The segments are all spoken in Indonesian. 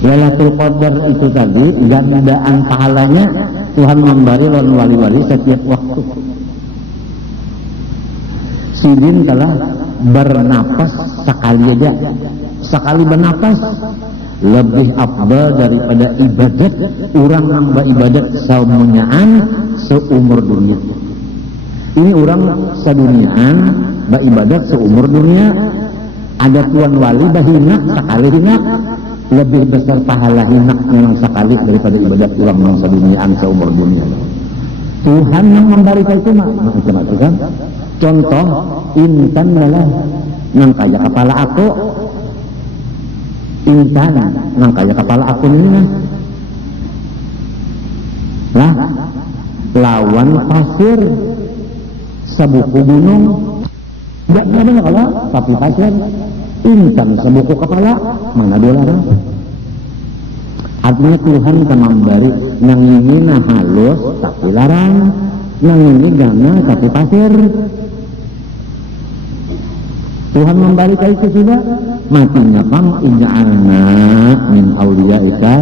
Lailatul Qadar itu tadi gandaan pahalanya Tuhan memberi lawan wali-wali setiap waktu. Sidin telah bernapas sekali aja, sekali bernapas lebih afdal daripada ibadat orang nambah ibadat saumunyaan seumur dunia. Ini orang seduniaan beribadat seumur dunia. Ada tuan wali bahinak sekali hinak lebih besar pahala hinak yang sekali daripada ibadat orang yang seduniaan seumur dunia. Tuhan yang memberikan itu macam itu kan. Contoh intan adalah nang kaya kepala aku, intan nang kaya kepala aku ini lah lawan pasir sebuku gunung tidak banyak kalau tapi pasir intan sebuku kepala mana dolar. Artinya Tuhan akan memberi yang ini halus tapi larang, yang ini gana tapi pasir. Tuhan memberikan itu juga matinya pam ija'alna min awliyaika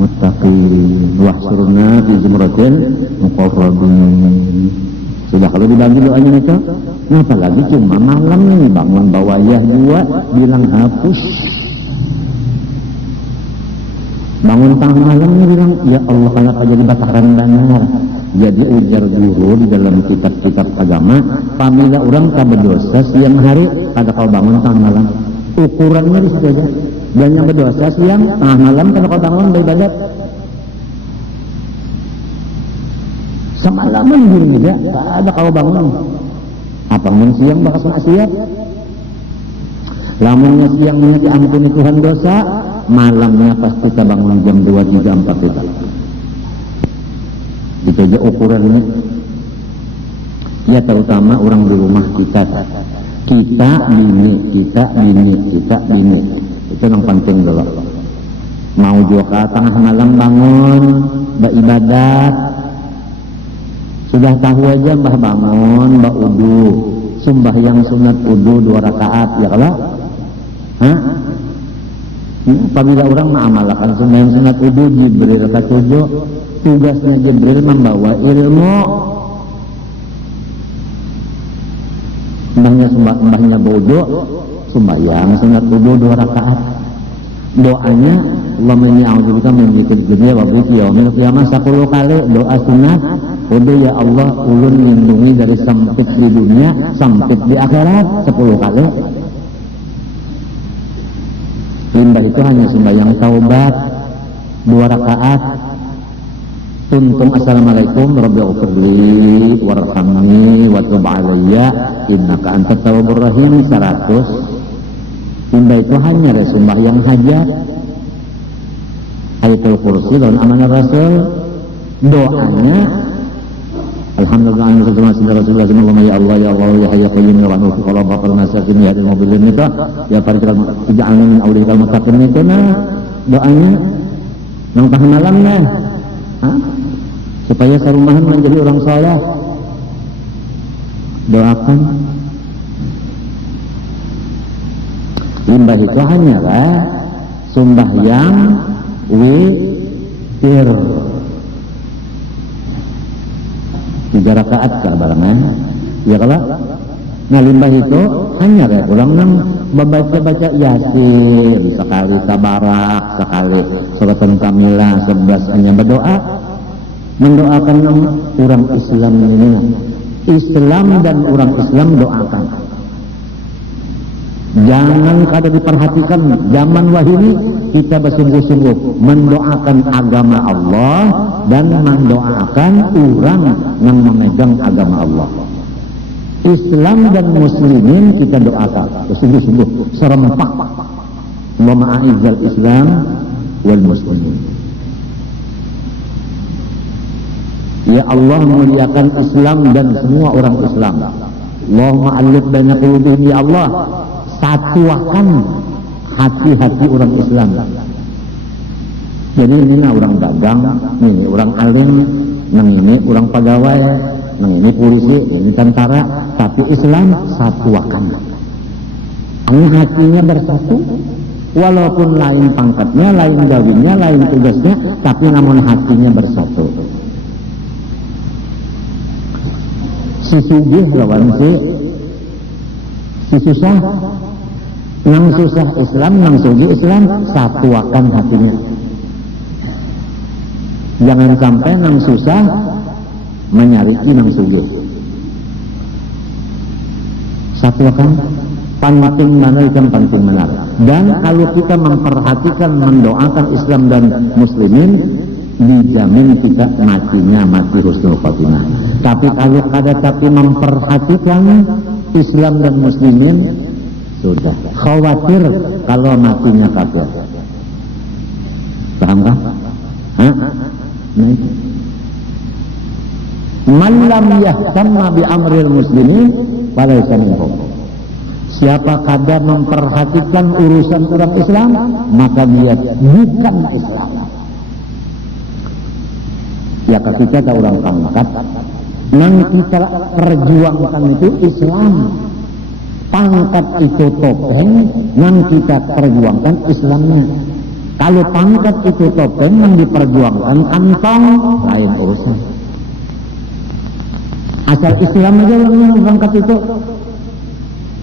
muttaqin wahsurna fi zumratil muqarrabin. Sudah kalau dibagi doanya itu, kenapa lagi cuma malam ini bangun bawayah dua bilang hapus. Bangun tengah malam ini bilang ya Allah kenapa jadi bataran benar. Jadi ujar guru di dalam kitab-kitab agama, apabila orang tak berdosa siang hari pada kau bangun tengah malam. Ukurannya di situ aja. Dan yang berdosa siang tengah malam pada kau bangun beribadat. Semalaman gini juga, tak ada kau bangun. Apa pun siang bakal maksiat. Lamunnya siangnya diampuni Tuhan dosa, malamnya pasti kita bangun jam 2, 3, 4 kita. Itu aja ukurannya. Ya terutama orang di rumah kita bini itu yang penting dulu. Mau juga tengah malam bangun beribadat, sudah tahu aja mbah bangun mbah udu sembahyang sunat udu 2 rakaat ya kalau apabila orang mengamalkan sembahyang sunat udu Jibril katujo. Tugasnya Jibril membawa ilmu. Mbahnya bodoh sembahyang sunat wudu 2 rakaat. Doanya Allahumma inni a'udzubika min dzikri dunya wa dzikri yaumil qiyamah 10 kali doa sunat wudu. Ya Allah ulun lindungi dari sempit di dunia sempit di akhirat 10 kali. Limbah itu hanya sembahyang taubat 2 rakaat. Tuntung assalamualaikum rabbighfirli warhamni wa tub alayya innaka antat tawwabur rahim 100. Limbah itu hanya sembahyang hajat. Ayatul kursi dan amanah rasul. Doanya alhamdulillah Rasulullah sallallahu ya Allah ya Allah ya hayya qayyum ya rahmatu Allah baqar nasakin ya hadil mobilin itu ya parikal ija'alna min awliyal muttaqin itu doanya nang tengah malam supaya sarumahan menjadi orang saleh. Doakan. Limbah itu hanyalah sembahyang witir 3 rakaat barengan ya kalau. Nah limbah itu hanya ulang nang membaca Yasin sekali, tabarak sekali, surat Al-Kamilah 11 hanya berdoa. Mendoakan orang Islam ini. Islam dan orang Islam doakan. Jangan kada diperhatikan zaman wahini kita bersungguh-sungguh mendoakan agama Allah dan mendoakan orang yang memegang agama Allah. Islam dan muslimin kita doakan bersungguh-sungguh serempak. Allahumma a'izzal Islam wal muslimin. Ya Allah muliakan Islam dan semua orang Islam. Allahumma alif baina qulubihim ya Allah, satuakan hati-hati orang Islam. Jadi ini orang dagang, ini orang alim, nang ini orang pegawai, nang ini polisi, ini tentara, tapi Islam satuakan. Ini hatinya bersatu, walaupun lain pangkatnya, lain gawinnya, lain tugasnya, tapi namun hatinya bersatu. Si sugih lawan si susah, nang susah Islam, nang sugih Islam, satuakan hatinya. Jangan sampai nang susah menyariki nang sugih. Satuakan, penting mana ikan penting benar. Dan kalau kita memperhatikan, mendoakan Islam dan Muslimin, dijamin kita matinya mati husnul khotimah. Tapi kalau kada tapi memperhatikan Islam dan Muslimin, sudah khawatir kalau matinya kafir. Paham kah? Hah? Nah itu. Man lam yahtamma bi amril muslimin falaysa minhum. Siapa kada memperhatikan urusan orang Islam, maka dia bukan Islam. Ya ketika ada orang pangkat, yang kita perjuangkan itu Islam. Pangkat itu topeng, yang kita perjuangkan Islamnya. Kalau pangkat itu topeng, yang diperjuangkan kantong, lain urusan. Asal Islam aja yang pangkat itu,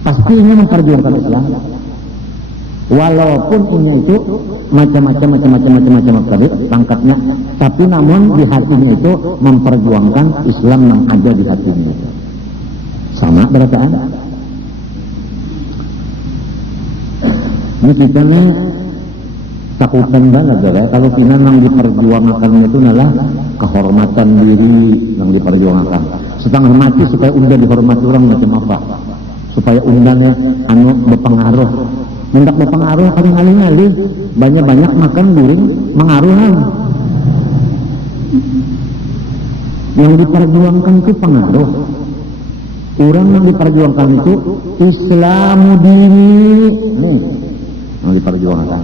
pasti ingin memperjuangkan Islam. Walaupun punya itu macam-macam pangkatnya, tapi namun di hatinya itu memperjuangkan Islam yang ada di hatinya. Sama berataan. Ini kita nih takutan banget ya. Kalau kita yang diperjuangkan itu adalah kehormatan diri yang diperjuangkan. Setengah mati supaya unda dihormati orang macam apa? Supaya undangnya berpengaruh. Mendak berpengaruh kan ngalih-ngalih, banyak-banyak makan guring mengaruhan. Yang diperjuangkan itu pengaruh. Orang yang diperjuangkan itu Islamu dini. Yang diperjuangkan.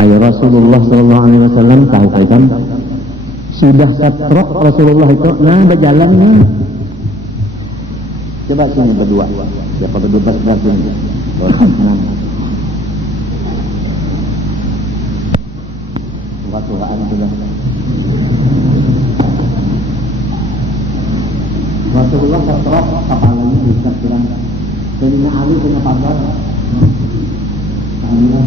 Ayo Rasulullah Sallallahu Alaihi Wasallam tahu kan? Sudah setrok Rasulullah itu, nah berjalannya. Coba sini berdua. Siapa berdua sebelah sini? Tuhan sudah. Rasulullah setrok kepalanya bisa bilang. Sayyidina Ali punya pagar. Tanya.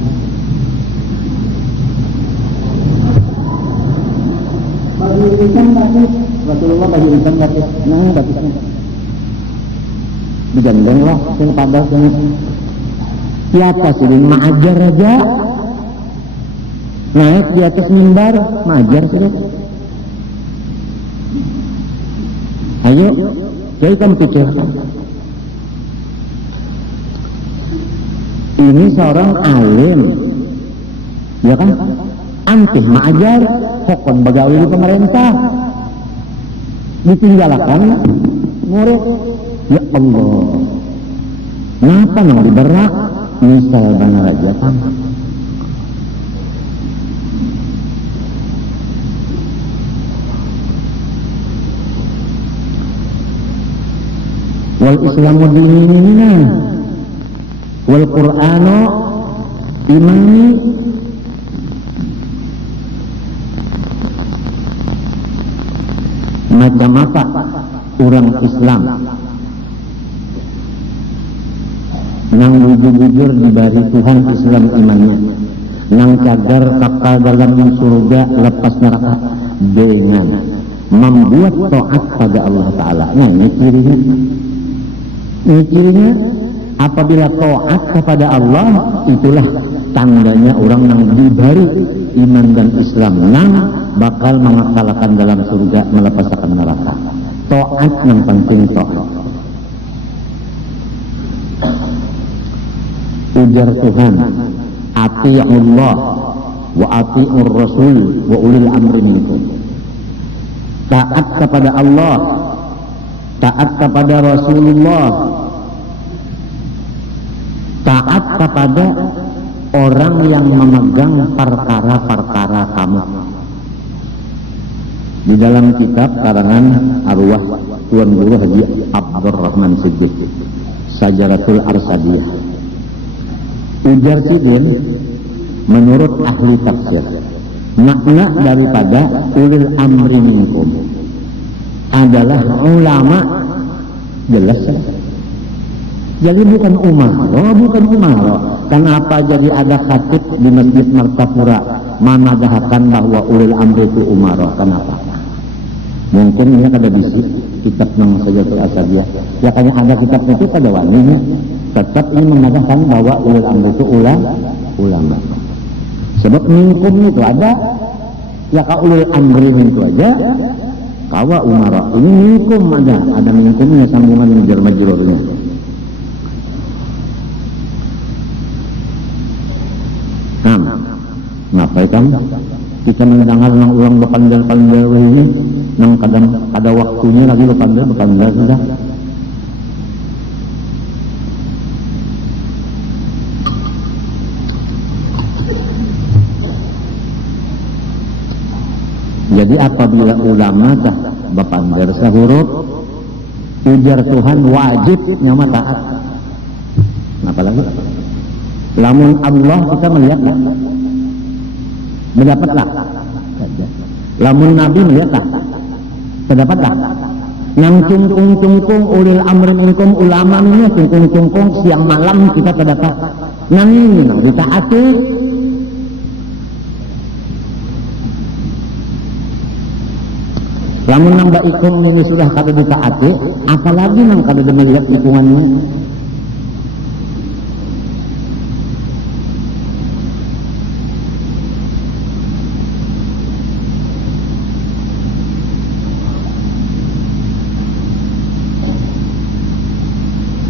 Bagi hitam batis, Rasulullah bagi hitam batis. Nah batisnya. Dijandeng lah, yang padas yang siapa sih mengajar aja naik di atas mimbar mengajar sudah. Ayo jadi kamu pikirkan ini seorang alim ya kan, antih mengajar pokon begawi di pemerintah ditinggalkan murid. Ya Allah, kenapa nang diberak? Misal benar aja kan. Wal Islamu dinina, wal Qur'anu imani. Macam apa orang Islam yang jujur-jujur diberi Tuhan Islam imannya, yang cadar kekal dalam surga lepas neraka dengan membuat taat pada Allah Ta'ala. Nah ini cirinya. Ini cirinya apabila taat kepada Allah, itulah tandanya orang yang diberi iman dan Islam yang bakal mengekalkan dalam surga melepaskan neraka. Taat yang penting taat. Ujar Tuhan, ati'ullah wa ati'ur rasul wa ulil amri minkum. Taat kepada Allah, taat kepada Rasulullah, taat kepada orang yang memegang perkara-perkara kamu. Di dalam kitab karangan arwah Tuan Guru Haji Abdurrahman Siddiq, Syajaratul Arsadiyah. Ujar Sidin, menurut ahli tafsir, makna daripada ulil amri minkum adalah ulama, jelas ya? Jadi bukan umaro. Kenapa jadi ada khatib di Masjid Martapura menadahkan bahwa ulil amri itu umaro? Kenapa? Mungkin dia ada bisi kitab yang Syajaratul Arsadiyah. Ya kayaknya ada kitab itu pada waninya. Tetap ini mengatakan bahwa ulil amri itu ulama. Sebab minkum itu ada, ya ka ulil amri itu aja. Kawa umara ini minkum ada minkumnya sambungan majrurnya. Ngapa kan kita mendengar nang ulang bekandal ini nang kadang ada waktunya lagi bekandal sudah. Jadi apabila ulama dah bapandar sahuruf ujar Tuhan wajib nyama taat. Kenapa lagi? Lamun Allah kita melihatlah, mendapatlah. Lamun Nabi melihatlah, mendapatlah. Nang cungkung ulil amri minkum ulama ini cungkung siang malam kita terdapat. Nang ini nang ditaati. Lamun nang ikung ini sudah kada ditaati, apalagi nang kada melihat hitungannya.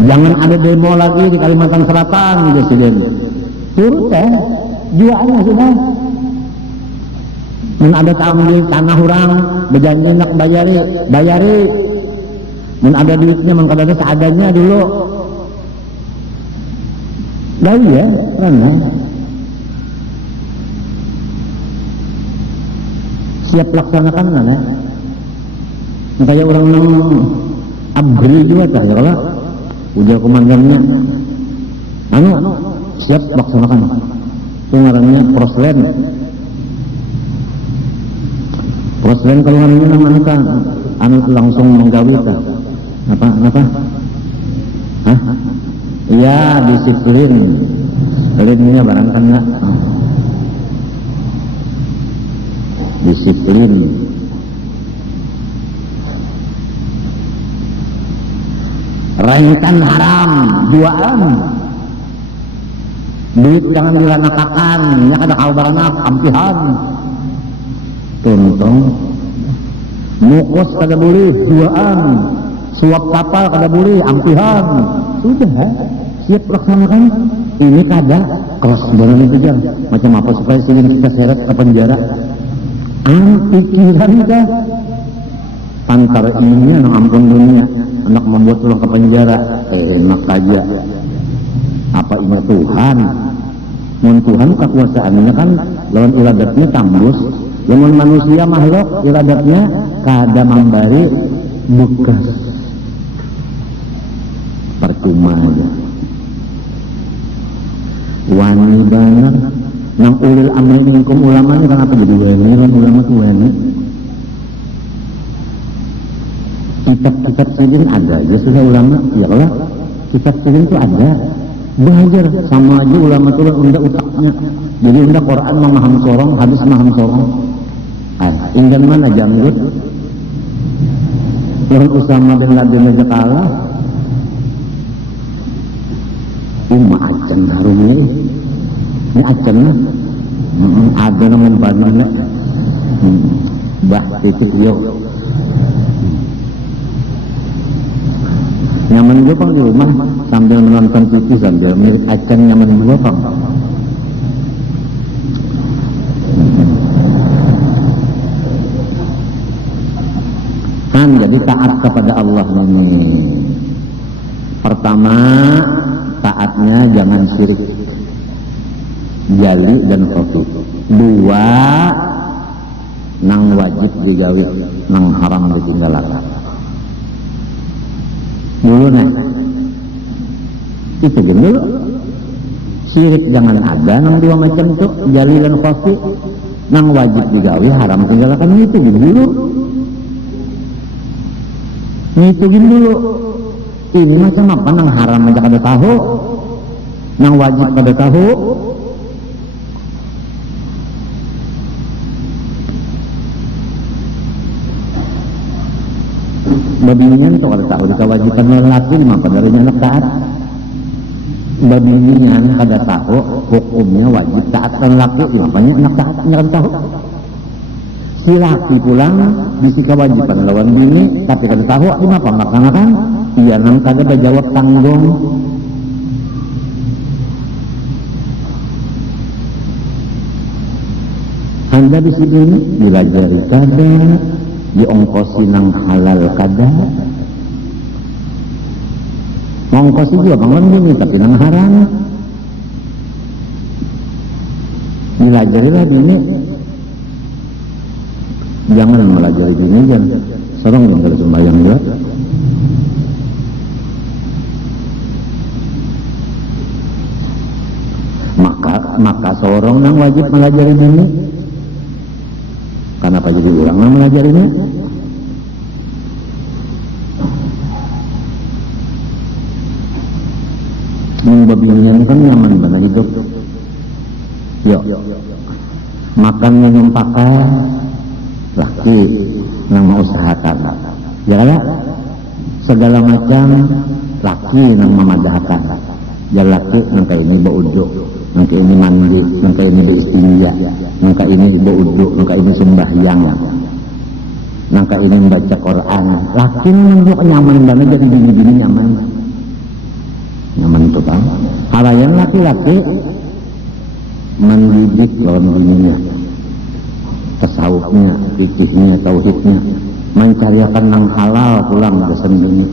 Jangan ada demo lagi di Kalimantan Selatan, Presiden. Turut ya, jualannya sudah. Mun ada ambil tanah orang, berjanji nak bayari. Mun ada duitnya, mun kada ada seadanya dulu. Dah ya, karena siap laksanakan mana? Kayak orang nang abri juga tak ya kalau ujar komandannya, siap laksanakan. Itu ngarannya proslen. Proslen kalau ngarannya mana kan? Langsung menggawi tak? Apa? Hah? Iya, disiplin. Linnya barang kena. Disiplin. Raingkan haram, juaan. Duit jangan dilanakakan, ya ada kabarana kampihan. Tuntong. Mukos kada boleh, juaan. Suap kapal kada boleh, ampihan. Sudah, siap laksanakan. Ini kada cross barang itu aja. Macam apa supaya sehingga kita seret ke penjara? Pikiran kita. Pantar ini nang ampun dunia. Anak membuat pulang ke penjara, enak aja. Apa ini Tuhan? Mun Tuhan kekuasaannya kan lawan iradatnya tambus. Lawan manusia makhluk iradatnya kada memberi bekas. Percuma aja. Wani benar. Nang ulil amri minkum ulama ini kenapa jadi wani? Ulama tuh wani. Kitab-kitab sidin ada aja sudah ulama, ya Allah. Kitab sidin itu ada. Belajar sama aja ulama itu unda utaknya. Jadi unda Quran memaham sorong, hadis memaham sorong. Ingin mana janggut? Orang Usama bin Laden aja kalah. Acan harumnya. Ini acan lah. Ada namanya banana. Bah titik yuk. Nyaman juga di rumah sambil menonton TV sambil milik acan nyaman juga Pak. Jadi taat kepada Allah ini. Pertama, taatnya jangan syirik, jali dan khafi. Dua, nang wajib digawi, nang haram ditinggalkan. dulu nih itu dulu syirik jangan ada nang dua macam itu jali dan khafi nang wajib digawi haram tinggalkan itu dulu ngitungin dulu ini macam apa nang haram aja kada tahu nang wajib kada tahu babinian itu kada tahu di kewajiban lelaki maka dari anak taat babinian kada tahu hukumnya wajib taat dan lelaki makanya anak taat kada tahu si laki pulang bisi kewajiban lawan bini tapi kada tahu di apa melaksanakan iya nang kada berjawab tanggung anda bisi ini dilajari kada diongkosi nang halal kada ngongkosi juga bangun bini tapi nang haram dilajarilah bini jangan melajari bini jangan sorong yang kalau sembahyang juga maka seorang yang wajib melajari bini kenapa jadi orang yang melajarinya membabinian kan nyaman banget hidup yuk makan minum pakai laki yang mengusahakan ya segala macam laki yang memadahkan ya laki yang kayak ini baudu yang kayak ini mandi yang kayak ini beristinja yang kayak ini baudu yang kayak ini sembahyang yang kayak ini membaca Quran laki yang nyaman banget jadi bini-bini nyaman itu kan halayan laki-laki mendidik lawan bininya tasawufnya, fikihnya, tauhidnya mencariakan yang halal pulang ke sendiri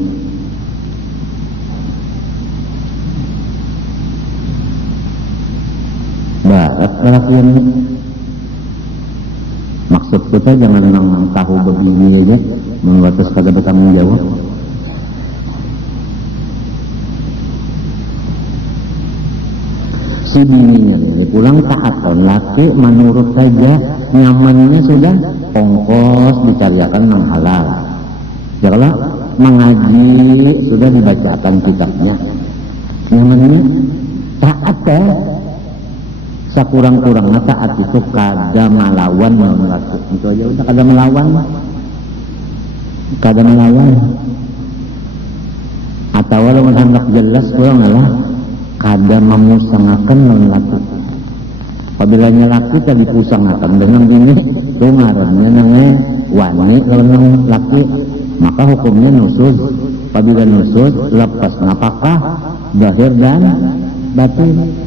barat lelaki ini maksud kita jangan nang tahu begini aja membatas kada bertanggung jawab si bininya ini pulang taat tahun laki menurut saja nyamannya sudah ongkos dicariakan yang halal ya kalau mengaji sudah dibacakan kitabnya nyamannya taat ya sakurang-kurangnya taat itu kada melawan laki itu aja udah kada melawan atau kalau hendak jelas kurang lah kada memusangakan lelaki apabila laki tadi pusangakan dengan ini itu ngarannya namanya wani lawan laki maka hukumnya nusuz apabila nusuz lepas napakah zahir dan batin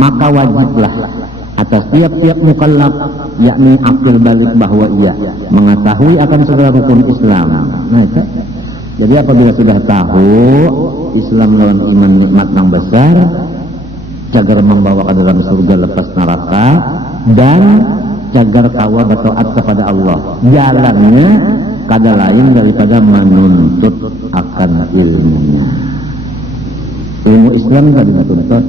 maka wajiblah atas tiap-tiap mukallaf yakni akil balik bahwa ia mengetahui akan segala rukun Islam. Nah, jadi apabila sudah tahu Islam lawan iman nikmat yang besar cagar membawa ke dalam surga lepas neraka dan cagar tawa bertaat kepada Allah jalannya kada lain daripada menuntut akan ilmunya ilmu Islam tadi dituntut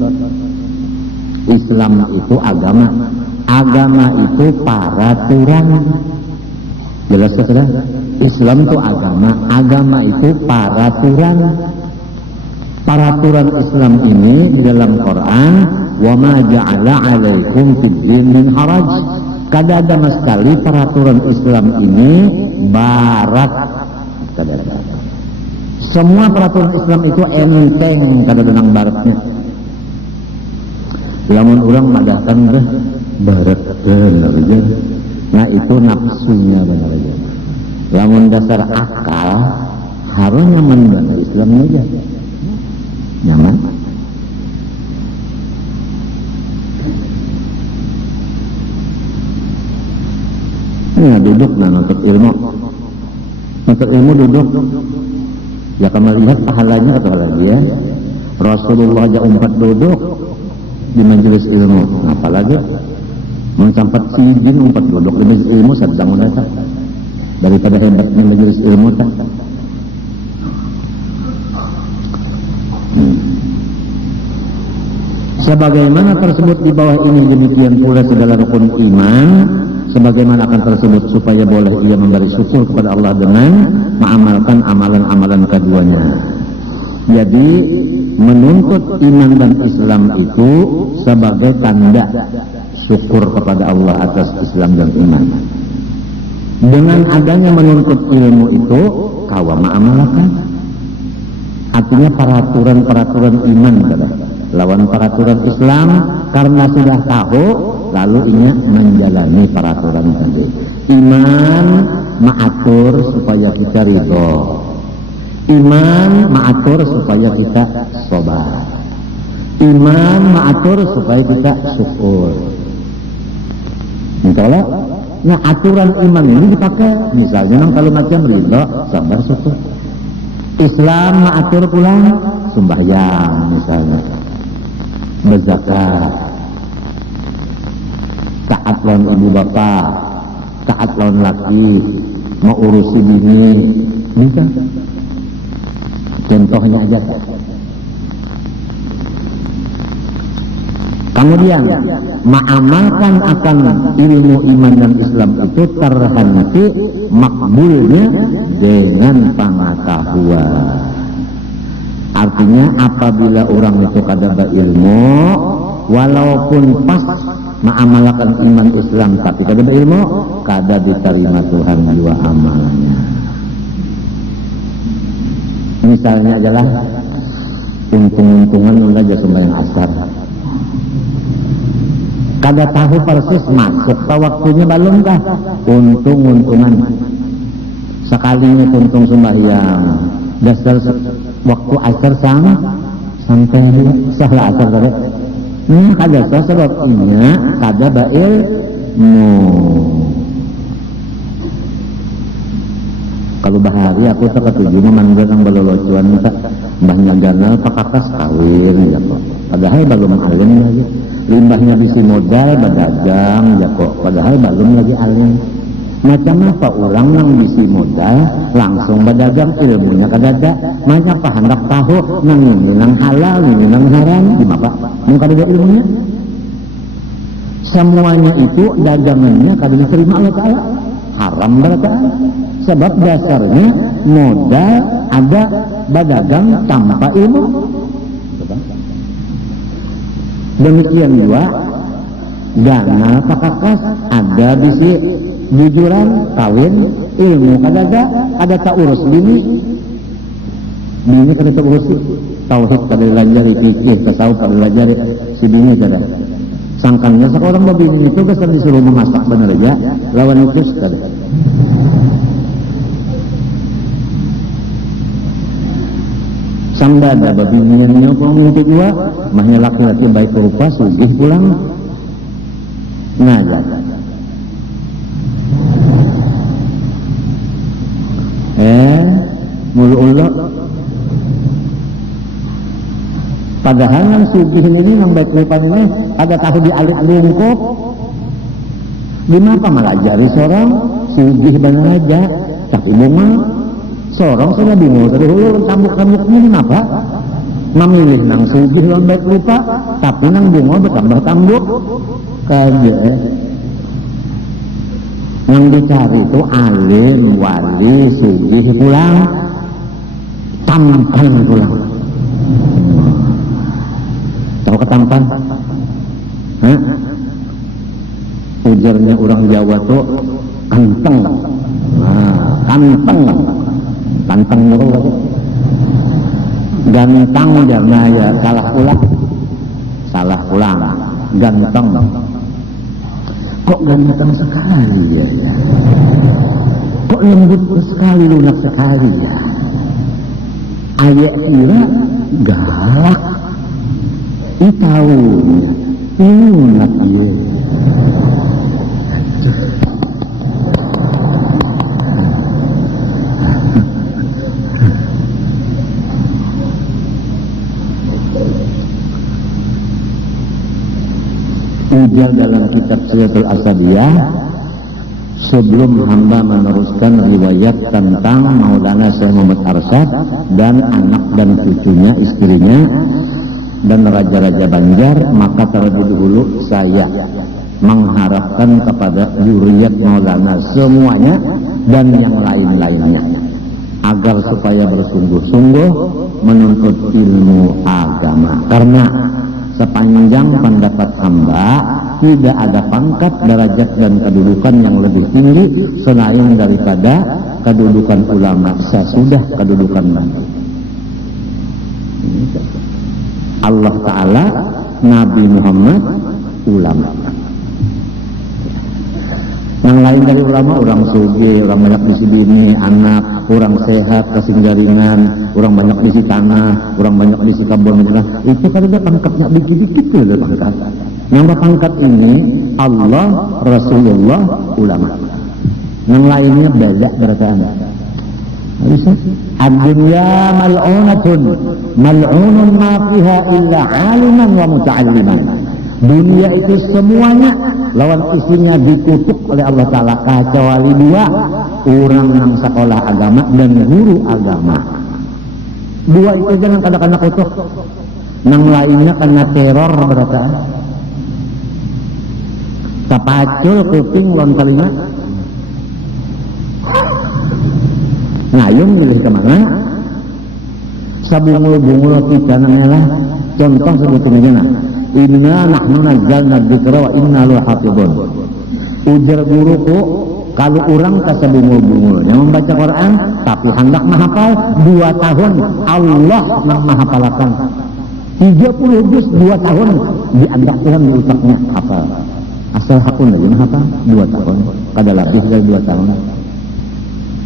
Islam itu agama itu peraturan jelas sudah Islam itu agama itu peraturan Islam ini di dalam Quran wa ma ja'ala 'alaikum fid din min haraj kada ada sama sekali peraturan Islam ini barat kada ada semua peraturan Islam itu enteng kada ada baratnya lamun orang madahkan barat benar aja nah itu nafsunya benar aja lamun dasar akal harus nyaman banget Islam aja nyaman Ya duduk nuntut ilmu. Nuntut ilmu duduk. Ya kamu lihat pahalanya atau lagi ya. Rasulullah aja umpat duduk di majelis ilmu. Apalagi mencampat sijin umpat duduk di majelis ilmu sedang mendatang. Daripada hebatnya majelis ilmu tak. Sebagaimana tersebut di bawah ini, demikian pula segala rukun iman sebagaimana akan tersebut, supaya boleh ia memberi syukur kepada Allah dengan mengamalkan amalan-amalan keduanya. Jadi menuntut iman dan Islam itu sebagai tanda syukur kepada Allah atas Islam dan iman. Dengan adanya menuntut ilmu itu kawa mengamalkan, artinya peraturan-peraturan iman lawan peraturan Islam, karena sudah tahu lalu ingat menjalani peraturan tadi. Iman mengatur supaya kita ridho, iman mengatur supaya kita sabar, iman mengatur supaya kita syukur. Kalau nah aturan iman ini dipakai misalnya kalau macam ridho, sabar, syukur. Islam mengatur pulang sembahyang misalnya, berzakat, taat lawan ibu bapak, taat lawan laki, mau urusi bini, bisa. Contohnya aja. Kemudian mengamalkan akan ilmu iman dan Islam itu terhenti makbulnya dengan pengetahuan. Artinya apabila orang itu kada berilmu, walaupun pas mengamalkan iman Islam tapi kada berilmu, kada diterima Tuhan juga amalannya. Misalnya adalah untung-untungan udah aja sembahyang asar, kada tahu persis masuk ke waktunya belum kah, untung-untungan sekalinya untung sembahyang dasar waktu asar sampai salah asar tadi. Kada sebabnya kada berilmu. Kalau bahari aku tak ketujuh memanggil yang belolocuan tak mbahnya ganal pakakas kawin ya kok. Padahal belum alim lagi. Limbahnya bisi modal berdagang ya kok. Padahal belum lagi alim. Macam apa orang yang bisi modal langsung berdagang, ilmunya kadada. Macam apa hendak tahu nang ini nang halal, ini nang haram, gimana pak? Mungkin ada ilmunya. Semuanya itu dagangannya kada diterima Allah Ta'ala, haram berataan. Sebab dasarnya modal ada berdagang tanpa ilmu. Demikian juga dana pakakas ada bisi jujuran kawin, ilmu kada tak urus bini kada tak urus tauhid, kada dilajari fikih, tasawuf kada dilajari si bini kada. Sangkanya seorang babini itu kesan disuruh memasak benar aja, lawan itu kada. Sambil ada babiniannya kalau untuk dua, mahnya laki-laki baik rupa sugih pulang. Nah ya. Mulu ulok. Padahal yang sugih ini yang baik rupa ini ada tahu di alit lungkup. Gimana malah jari seorang sugih benar aja, tapi bunga seorang sudah bingung dari hulu tambuk-tambuknya kenapa? Memilih nang sugih yang baik rupa, tapi nang bunga bertambah tambuk kaje. Yang dicari itu alim, wali, sugih pulang, tampan pulang. Tahu ketampan? Hah? Ujarnya orang Jawa tuh kanteng. Nah, kanteng. Kanteng dulu. Ganteng jangan ya salah ulang. Ganteng. Kok ganteng sekali ya? Kok lembut sekali, lunak sekali ya? Ayah kira galak. Tahunya lunak ya. ujar dalam kitab Siratul Asadiyah, sebelum hamba meneruskan riwayat tentang Maulana Syekh Muhammad Arsyad dan anak dan cucunya, istrinya dan raja-raja Banjar, maka terlebih dahulu saya mengharapkan kepada zuriat Maulana semuanya dan yang lain-lainnya agar supaya bersungguh-sungguh menuntut ilmu agama, karena sepanjang pendapat hamba tidak ada pangkat, derajat dan kedudukan yang lebih tinggi selain daripada kedudukan ulama sesudah kedudukan nabi. Allah Ta'ala, Nabi Muhammad, ulama. Yang lain dari ulama, orang suge, orang banyak di sini, anak, orang sehat, kasih jaringan, orang banyak di tanah, orang banyak di kebun, itu kan ada pangkatnya dikit-dikit ada pangkat. Yang berpangkat ini Allah, Rasulullah, ulama. Yang lainnya banyak berataan. Ad-dunya mal'unatun, mal'unun ma fiha illa aliman wa muta'alliman. Dunia itu semuanya lawan isinya dikutuk oleh Allah Ta'ala kecuali dua, orang yang sekolah agama dan guru agama. Dua itu jangan kadang-kadang kutuk. Yang lainnya kena teror berataan. Kapacul kuping lon telinga. Ngayun milih kemana? Sabungul-bungul kita namanya. Contoh sebetulnya nah, inna nahnu nazzalna dzikra wa inna lahu hafizun. Ujar guruku, kalau orang kasabungul-bungulnya membaca Quran tapi hendak menghafal 2 tahun Allah yang menghafalkan 30 juz 2 tahun dianggap Tuhan di utaknya hafal. Asal hakun lagi menghafal 2 tahun, kada lebih dari 2 tahun.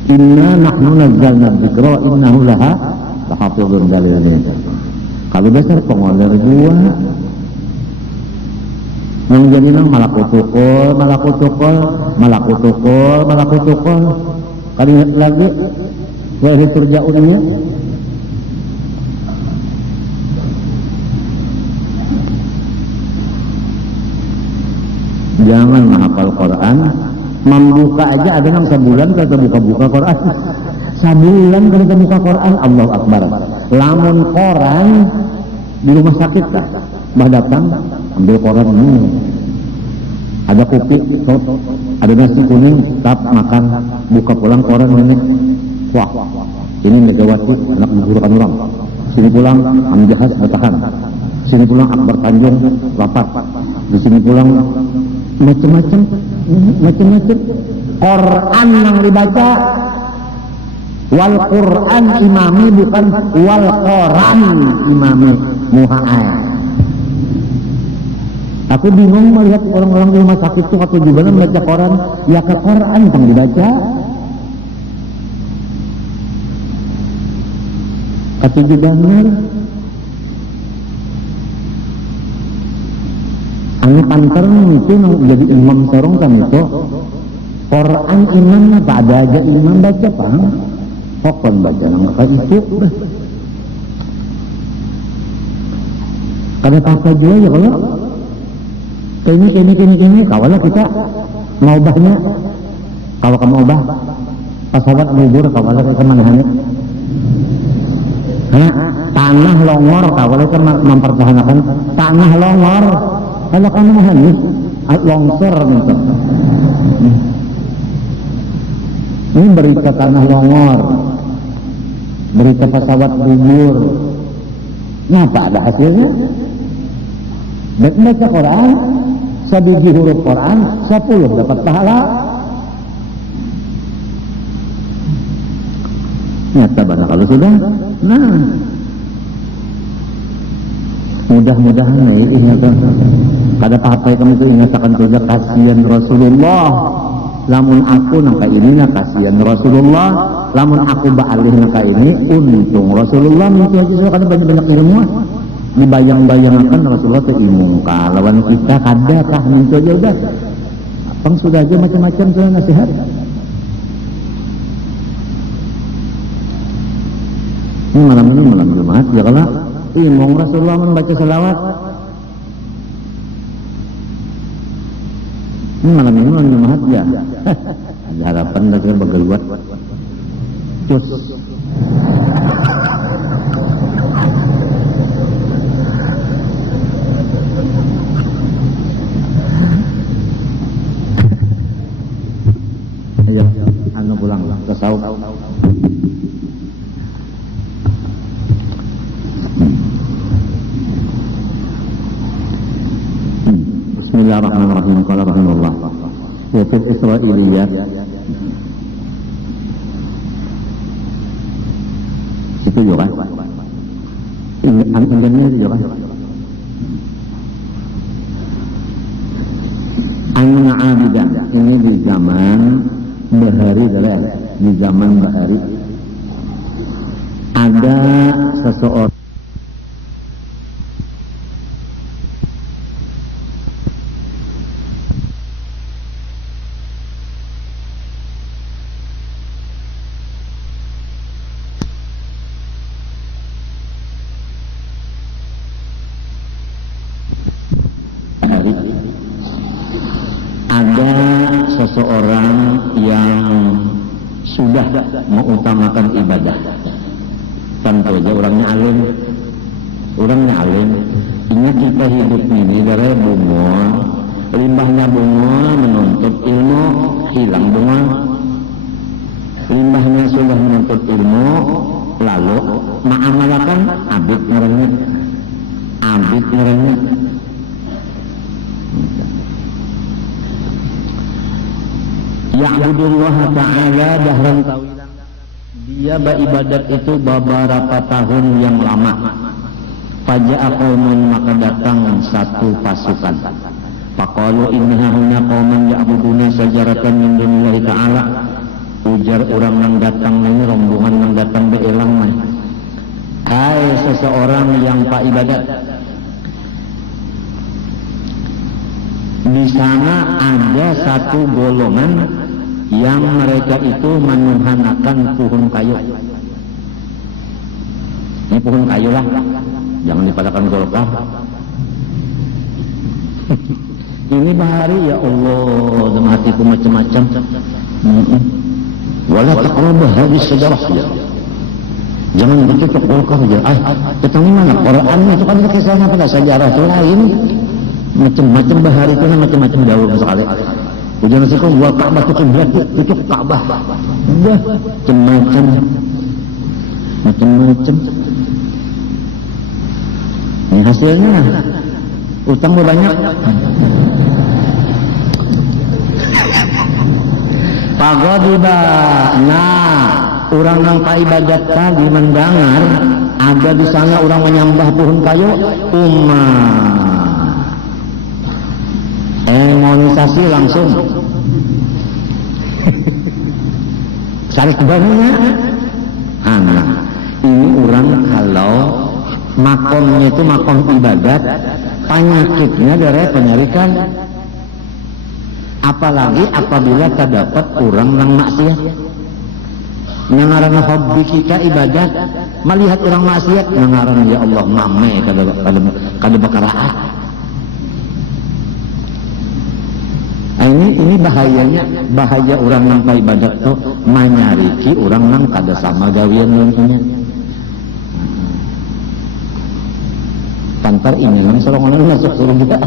Inna nahnu nazzalna dzikra wa innahu laha hafizun dalilnya. Kalau dasar pengoler gua yang jadi nang malakutukul kali lagi wahai turjaunnya jangan menghafal Quran, membuka aja ada yang sebulan kalau buka-buka Quran, sebulan kalau buka Quran, Allahu Akbar. Lamun koran di rumah sakit lah, bah datang ambil koran ini, ada kopi, ada nasi kuning, tap makan, buka pulang koran ini, wah ini Megawati anak mengurukan orang, sini pulang Amjahas bertahan, sini pulang Akbar Tanjung lapar, di sini pulang macam-macam Quran yang dibaca. Wal Quran imami bukan wal Quran imami muha'ay. Aku bingung melihat orang-orang di rumah sakit itu waktu gimana membaca Quran, ya ke Quran yang dibaca. Ketiga benar. Anu pantar itu jadi imam sorong kan itu. Quran imam apa ada aja imam baca paham. Pokon baca nama itu kada apa juga ya kalau ini kawalah kita ngobahnya, kalau kamu ubah pesawat bubur kawalah kita manahannya tanah longor kawalah kita mempertahankan tanah longor kalau kamu mahanis longsor gitu. Ini berita tanah longor, berita pesawat gugur. Ngapa ada hasilnya? Baca Quran, 1 huruf Quran, 10 dapat pahala. Nyata banget kalau sudah. Nah, mudah-mudahan ingat kada apa-apa kamu itu ingatkan saja kasihan Rasulullah. Lamun aku nangka ini nak kasihan Rasulullah, lamun aku baalih nangka ini untung Rasulullah. Itu aja so, karena banyak-banyak ilmu dibayang-bayangkan Rasulullah itu ilmu lawan kita kada kah itu aja udah abang sudah aja macam-macam sudah nasihat. Ini malam Jumat ya kalau ilmu Rasulullah membaca selawat Ini malam ini malam Jumat ya. Ada harapan lagi bergeluat. Cus. Ayo, anu pulang ke sauk. Bismillahirrahmanirrahim. Qala rahimahullah. Wa fil Israiliyat. Itu juga. Ini anjingnya itu juga. Anna abidan ini di zaman Bahari, di zaman Bahari ada seseorang seseorang yang sudah mengutamakan ibadah. Tentu aja orangnya alim. Ingat kita hidup ini dari bunga, limbahnya bunga menuntut ilmu, hilang bunga. Limbahnya sudah menuntut ilmu, lalu ma'amalakan abid ngerengit. Ya'budullah ta'ala dahran tawilan. Dia beribadat itu beberapa tahun yang lama. Faja'a qauman, maka datang satu pasukan. Faqalu inna huna qauman ya'buduna sajaratan min dunillahi ta'ala. Ujar orang yang datang ini, rombongan yang datang beelang mah. Hai seseorang yang pak ibadat, di sana ada satu golongan yang mereka itu menuhanakan pohon kayu. Ini pohon kayu lah, jangan dipadakan golkar. Ini bahari ya Allah, dalam hatiku macam-macam. Wala taqrabu hadhihi syajarah ya. Jangan bercocok golkar aja. Kita ini mana? Quran itu kan kisahnya pada sejarah itu lain. Macam-macam bahari itu kan macam-macam daun sekali. Ujian sekolah buat Ka'bah tutup Ka'bah. Udah macam-macam. Ini hasilnya utang banyak. Pagodiba. Nah, orang yang pak ibadat tadi mendengar ada di sana orang menyembah pohon kayu, imunisasi langsung. Saris banyak. Anak, ini orang kalau makomnya itu makom ibadat, penyakitnya dari penyarikan. Apalagi apabila terdapat orang yang maksiat. Yang ngaran hobi kita ibadat, melihat orang maksiat, yang ngaran ya Allah mame kada bakaraat. Ini bahayanya, bahaya orang nampai ibadat tuh menyariki orang nang kada sama gawian nantinya. Tantar ini nang solongan masuk surga.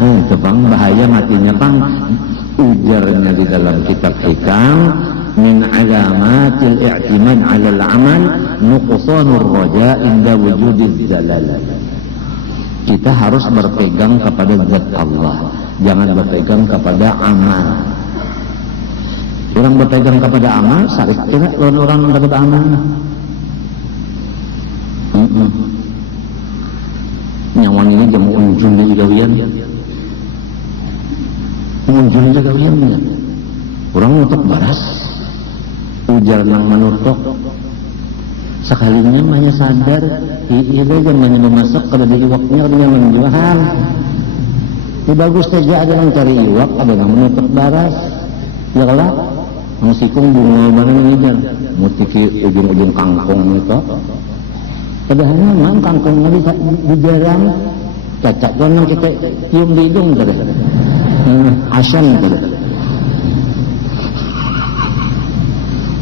Itu bang bahaya matinya bang. Ujarnya di dalam kitab hikam, min alamatil i'timad 'ala al-amal nuqsanur raja inda wujudiz zalal. Kita harus berpegang kepada zat Allah, jangan berpegang kepada amal. Orang berpegang kepada amal, sarik tidak orang kepada amal. Nyawan ini jamu unjul di gawian. Unjul di gawian ya. Orang untuk baras, ujar yang menutup. Sekalinya hanya sadar, itu jangan memasak kalau di iwaknya dia menjual. Ini bagus saja ada yang cari iwak, ada yang menutup baras. Ya kalau musikung bunga mana ngejar, mutiki ujung-ujung kangkung itu. Padahal memang kangkungnya bisa dijarang, cacat doang kita cium di hidung saja. Asan itu.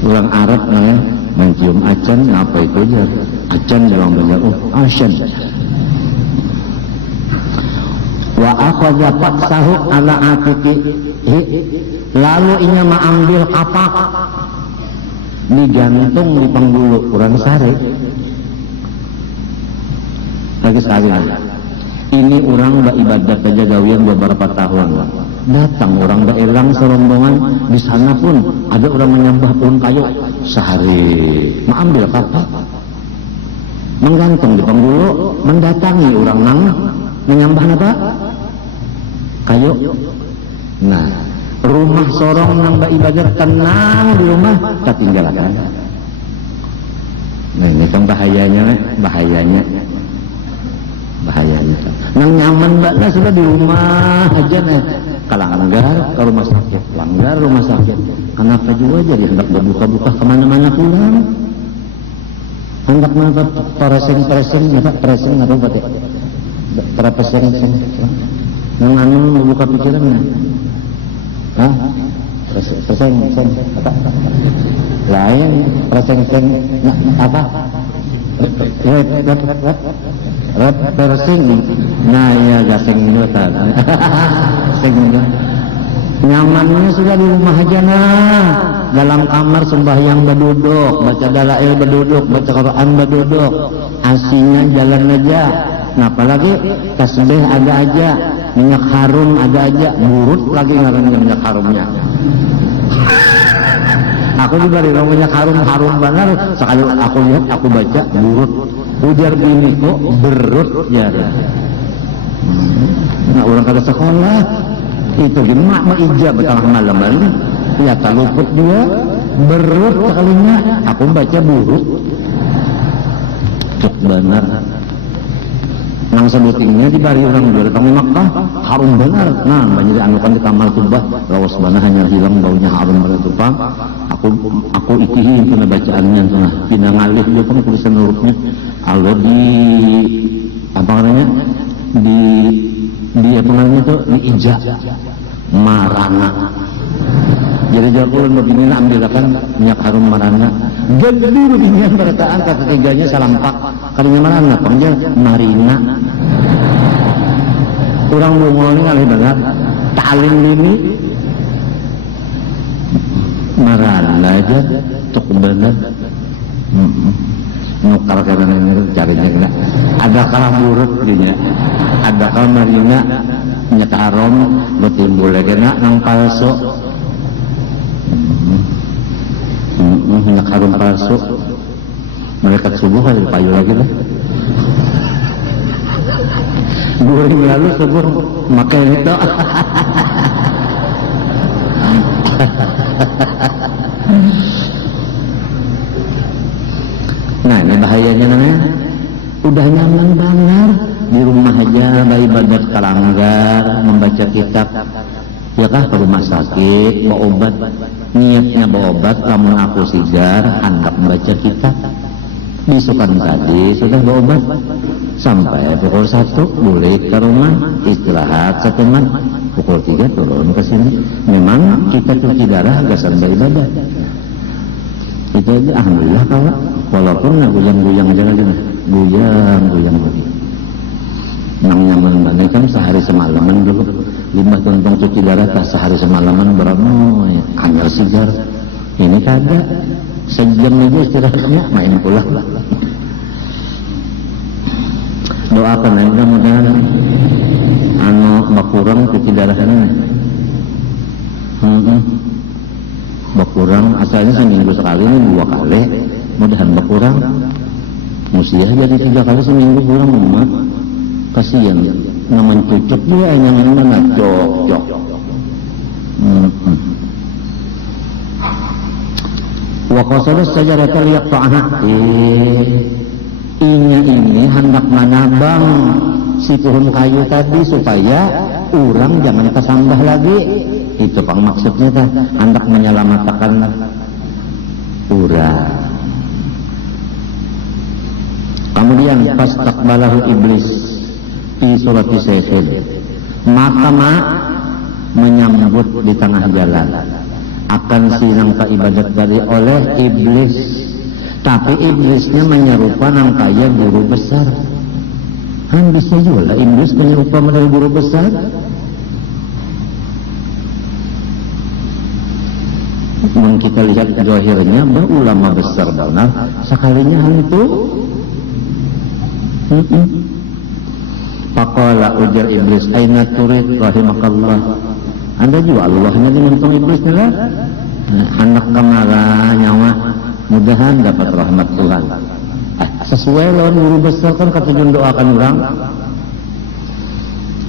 Orang Arab namanya mencium acan, apa itu aja? Acan orang banyak, oh asan. Wa akhadha faqsahu ala atiqi, lalu inya mengambil kapak digantung di panggulu kurang sare. Lagi sekali ini orang beribadat aja gawian beberapa tahun, datang orang berelang serombongan, di sana pun ada orang menyembah pohon kayu sehari, mengambil kapak menggantung di panggulu, mendatangi orang nang menyembah apa? Kayu. Nah, rumah sorong nang beribadat tenang di rumah ketinggalan. Nah, ini kan bahayanya. Nang nyaman mbaklah sudah di rumah aja nih. Langgar ke rumah sakit, langgar rumah sakit. Kenapa juga jadi hendak berbuka-buka kemana-mana pulang? Hendak mana pressing apa berarti? Berapa sering? Nang anu membuka pikirannya. Hah? Pressing apa? Lain pressing apa? Persing, nah ya gasing nyutan, nyamannya sudah di rumah aja nah, dalam kamar sembahyang berduduk, baca dalail berduduk, baca Quran berduduk, asinya jalan aja, nah apalagi tasbih ada aja, minyak harum ada aja, burut lagi ngarannya minyak harumnya. Aku juga di minyak harum benar, sekali aku lihat aku baca burut. Ujar bini kok berut ya. Nah orang kada sekolah itu gimana mau ijab tengah malam ya tak luput dia berut sekalinya aku baca burut cuk benar nang sebutingnya di bari orang dua datang di Makkah harum benar. Nah banyak anukan di kamar tubah lawas benar hanya hilang baunya harum benar tupang. Aku ikihin kena bacaannya tengah pindah ngalih dia pun tulisan hurufnya Allah di apa namanya di apa namanya itu di ijah marana. Jadi jawaban begini ambil kan minyak harum marana. Jadi beginian berataan kata ketiganya salampak kalinya marana panggil marina. Kurang bungol ini ngalih banget. Ta'lim ini marana aja cukup benar. Nukar karena ini carinya kena ada kalah buruk gini ada kalah marina minyak harum betimbul kena nang palsu minyak harum palsu mereka subuh kali payu lagi lah goreng lalu subuh makai itu nah ini bahayanya namanya udah nyaman banget di rumah aja beribadat kalanggar membaca kitab ya kah ke rumah sakit bawa obat niatnya bawa obat lamun aku sigar anggap membaca kitab bisukan tadi sudah bawa obat sampai pukul 1 boleh ke rumah istirahat seteman pukul 3 turun ke sini memang kita cuci darah agasan beribadat itu aja alhamdulillah kalau walaupun nggak guyang-guyang aja lagi guyang lagi nang nyaman banget kan sehari semalaman dulu limbah tuntung cuci darah tak sehari semalaman berapa hanya sigar ini kada sejam aja istirahatnya main pulang doakan aja mudah anu bakurang cuci darahnya bakurang asalnya seminggu sekali ini 2 kali mudahan bakurang musiah jadi 3 kali seminggu kurang umat kasihan naman cucuk dia yang mana cok wa qasada sajarata liyaqta'aha ini hendak menabang si pohon kayu tadi supaya orang jangan kesambah lagi itu pang maksudnya kan hendak menyelamatkan orang. Kemudian fastaqbalahu iblis fi surati sayfin maka menyambut di tengah jalan akan sinang ka ibadat dari oleh iblis, tapi iblisnya menyerupa nang kaya guru besar. Kan bisa juga iblis menyerupa menjadi guru besar. Yang kita lihat zahirnya berulama besar benar, sekalinya hantu. Faqala ujar iblis, aina turid rahimakallah. Anda juga Allahnya diuntung iblisnya lah. Anak kemana nyawa, mudahan dapat rahmat Tuhan. Sesuai lawan guru besar kan kata doakan orang.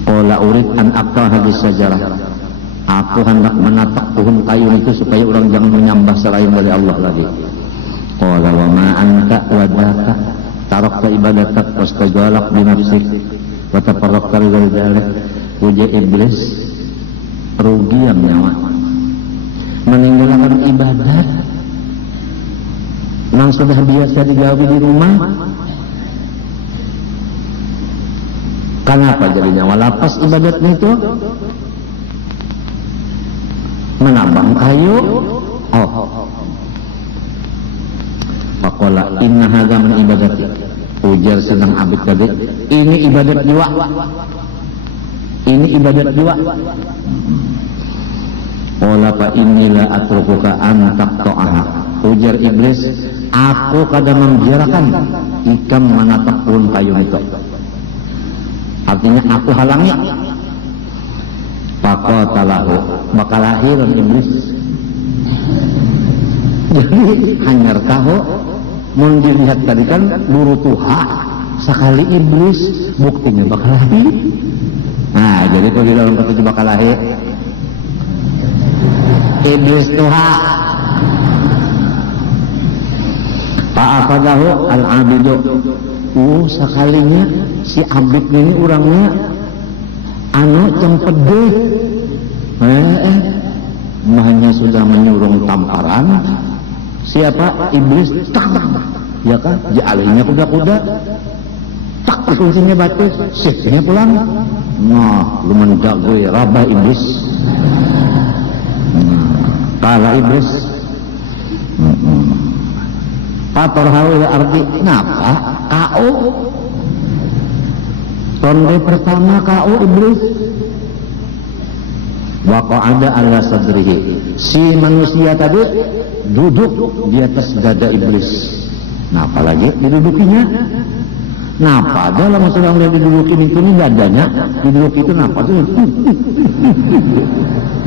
Qala urid an aqta hadis sajarah. Aku hendak menatak pohon kayu itu supaya orang jangan menyembah selain dari Allah lagi. Qala wa ma anta wadaka tarakta ibadatak wastajalak binafsik wa tafarraqta dari dzalik. Uji iblis rugi yang nyawa meninggalkan ibadat yang sudah biasa digawi di rumah. Kenapa jadi nyawa lapas ibadatnya itu? Menambang kayu. Faqala inna hadza min ibadati. Ujar senang abid tadi, ini ibadat jiwa. Ini ibadat jiwa. Qala fa innila atrukuka an taqta'aha. Ujar iblis, aku kadang membiarkan ikam menatap pohon kayu itu. Artinya aku halangi. Faqatalahu, maka lahir iblis. Jadi hanyar kaho mun dilihat tadi kan buru tuha sekali iblis buktinya bakal lahir. Nah jadi kalau di dalam ketujuh bakal lahir iblis tuha. Fa'afadahu al-abidu. Sekalinya si abid ini orangnya anu cempede. Mahnya sudah menyurung tamparan. Siapa? Iblis. Tak, ya kan? Ja'alihnya kuda-kuda. Tak, fungsinya batu. Siknya pulang. Nah, lu menjago ya, rabah iblis. Kala iblis. Pator hawil arti. Napa? K.O. Ronde pertama K.O. iblis. Waqa'ada ala sadrihi. Si manusia tadi duduk di atas dada iblis. Nah apalagi didudukinya. Napa dalam masalah yang didudukin itu nih dadanya diduduk itu napa tuh?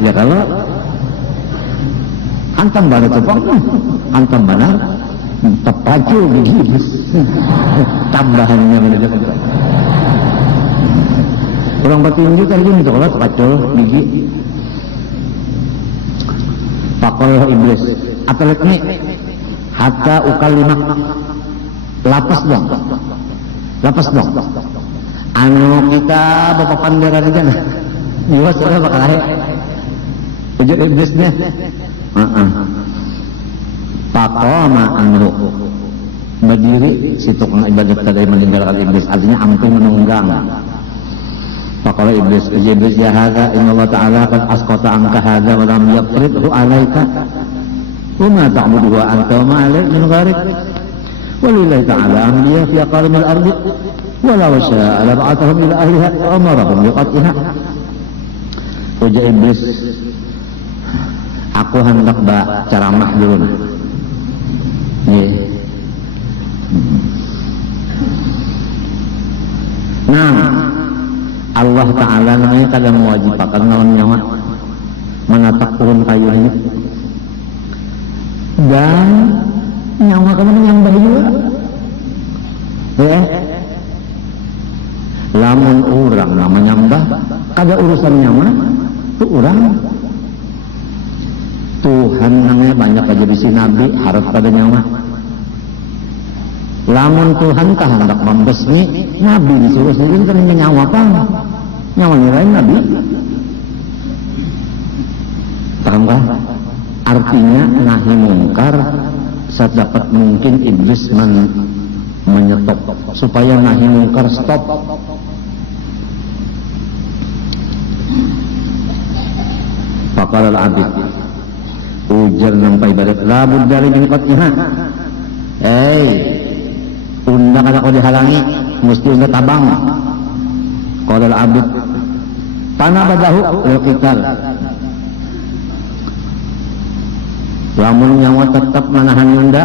Ya kalau antam benar cepang, antam benar tepacu gigi. Tambahannya benar. Orang petinju kan gini tuh kalau tepacu gigi. Pakolah iblis atlet nih hatta ukalimak lapas dong anu kita bapak panderan aja nah jiwa sudah bakal lahir ujung iblisnya pakoma anu berdiri si tukang ibadat tadi meninggalkan iblis artinya hampir menunggang. Faqala iblis iblis ya hadza innallaha ta'ala qad asqata anka hadza wa lam yaqridhu 'alaika wa ma ta'budu wa anta ma 'alaik min gharik walillahi ta'ala anbiya fi aqarimil ardi wa law syaa la ba'athahum ila ahliha wa amarahum biqat'iha. Ujar iblis, aku hendak ceramah dulu. Nah Allah Ta'ala namanya kadang mewajibkan lawan nyawa menatap turun kayu ini dan nyawa kamu menyambah juga ya lamun orang nama nyambah kada urusan nyawa itu orang Tuhan namanya banyak aja bisi nabi harap pada nyawa. Lamun Tuhan tak hendak membesmi nabi disuruh sendiri kan nyawa apa? Nyawa lain nabi. Paham kan? Artinya nahi mungkar sedapat mungkin iblis menyetop supaya nahi mungkar stop. faqala al-abid ujar nang ibadat la budari min qatha unda kada kau dihalangi mesti unda tabang. Qala al-abid panabadahu lil qital lamun nyawa tetap menahan unda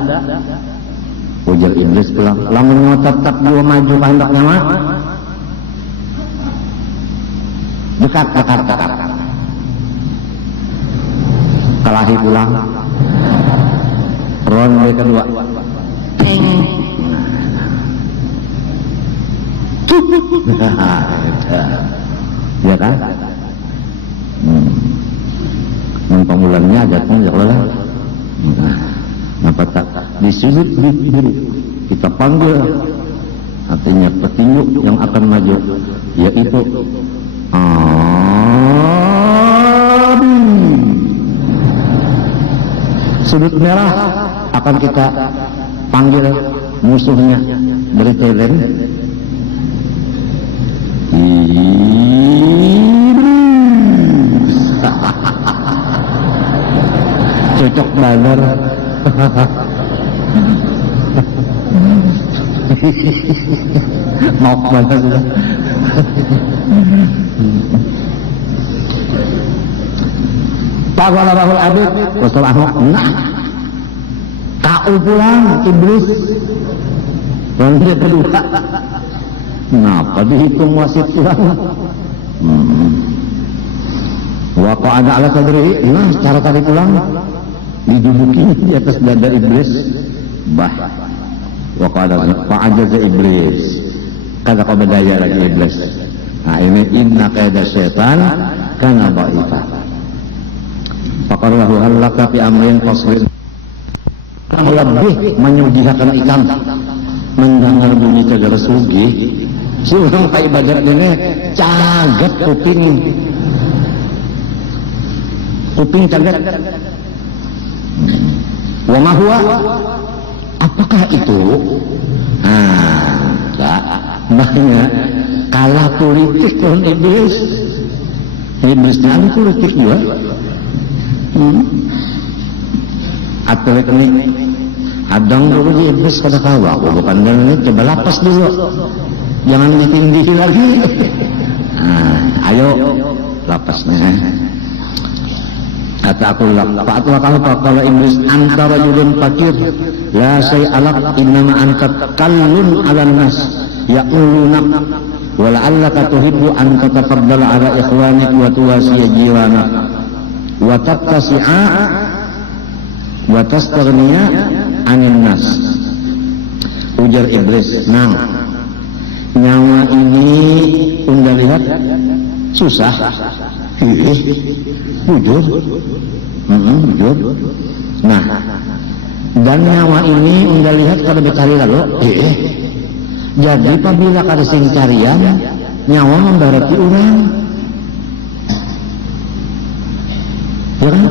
ujar iblis pulang lamun nyawa tetap dua maju kehendak nyawa dekat kalahi pulang ronde kedua ya kan pemulannya adatnya ya Allah tak disudut diri kita panggil artinya petinju yang akan maju yaitu sudut merah akan kita panggil musuhnya dari Thailand cocok banget mau banget sudah Pagala bahul abid Rasulullah nah kau pulang iblis ronde kedua kenapa dihitung wasit pulang waktu ada ala sadri nah cara tadi pulang diduduki di atas dada iblis bah waktu ada fa'ajaza iblis kagak kau berdaya lagi iblis. Nah ini inna kaida syaitan kana dha'ifa faqalahu halaka fi amrin fasrid lebih menyugihakan ikan mendengar bunyi cagar sugi surang ka ibadat ini cagat kuping cagat wa ma huwa apakah itu banyak kalah politik kon iblis jangan politik juga atau ini adang dulu di iblis pada kawa bukan dan ini coba lapas dulu jangan ditinggi lagi ayo lapasnya kata aku kalau iblis antara julun fakir la say'alak innama anta kallun ala nas ya'ulunak wala'allaka tuhibbu an tatafaddala ala ikhwanik wa tuwasiya jiranak wa tattasi'a wa tastaghniya anin nas ujar iblis nah nyawa ini unda lihat susah jujur nah dan nyawa ini unda lihat kalau bercari lalu jadi apabila kada sing carian nyawa membarati orang ya kan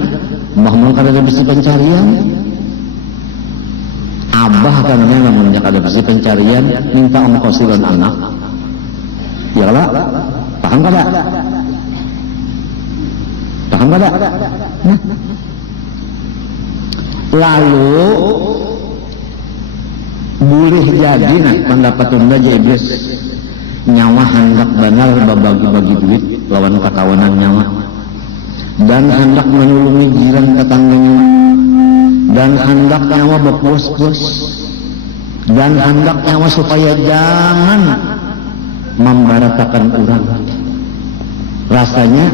mahmul kada bisa pencarian abah kan memang kada bisa pencarian minta ongkosiran anak ya lah paham kada nah. Lalu boleh jadi nah pendapat unda iblis nyawa hendak benar bagi-bagi duit lawan kekawanan nyawa dan hendak menolongi jiran tetangganya dan hendak nyawa berpus-pus dan hendak nyawa supaya jangan membaratakan orang rasanya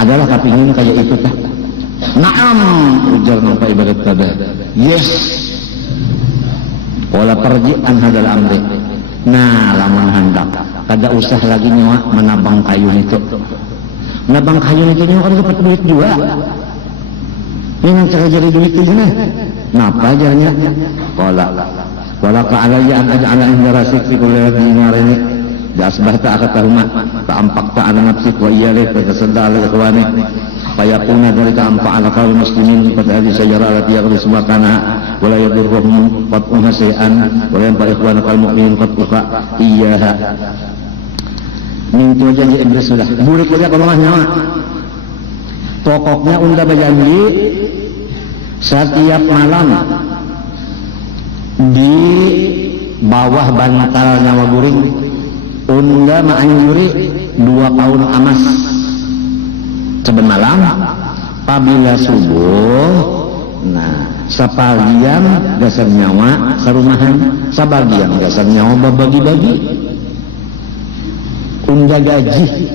adalah kepingin kayak itu tak naam ujar nampak ibadat tada yes wala perji'an hadal amri nah lamun hendak kada usah lagi nyawa menabang kayu itu nyawa kada dapat duit juga ini cara jadi duit itu napa ajarnya wala ka'alayya an aj'ala inda rasik fi kulli dinarini asbahta akatahuma ta'ampakta ala nafsik wa iyalih wa tasadda ala ikhwani fayakuna dhalika anfa'ala kaum muslimin pada hadis syajara allati yaghlis makana wa la yadurruhum qat'uha shay'an wa la yanfa' ikhwana kaum mu'minin qat'uka iyyaha min tu aja iblis sudah murid aja kalau nyawa Pokoknya unda berjanji setiap malam di bawah bantal nyawa guring unda menganjuri 2 paun emas saben malam. Apabila subuh, nah sebagian dasar nyawa sarumahan, sebagian dasar nyawa bagi-bagi. Unda gaji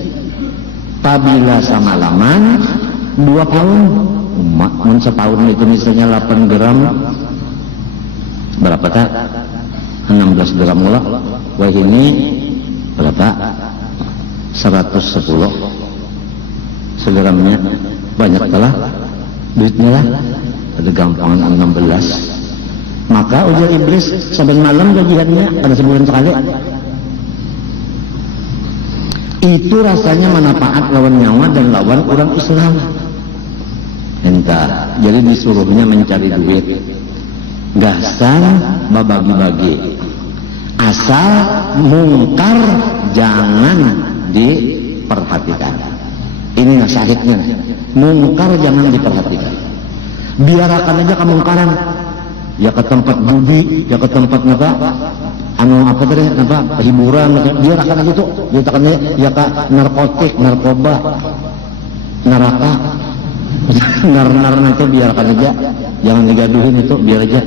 apabila samalaman 2 paun, mun setahun itu misalnya 8 gram, berapa tak? 16 gram mula. Wah ini berapa? 110 segramnya, banyak telah duitnya lah, ada gampangan 16. Maka ujar iblis saben malam gajiannya pada sebulan sekali. Itu rasanya manfaat lawan nyawa dan lawan orang Islam. Entah, jadi disuruhnya mencari duit, gasan babagi-bagi, asal mungkar jangan diperhatikan. Ini syahidnya, mungkar jangan diperhatikan. Biarkan aja kemungkaran, ya ke tempat judi, ya ke tempat apa, apa tadi, apa hiburan, biarkan aja itu, biarkan aja, ya ke narkotik, narkoba, neraka, nar itu biarkan aja, jangan digaduhin itu, biar aja.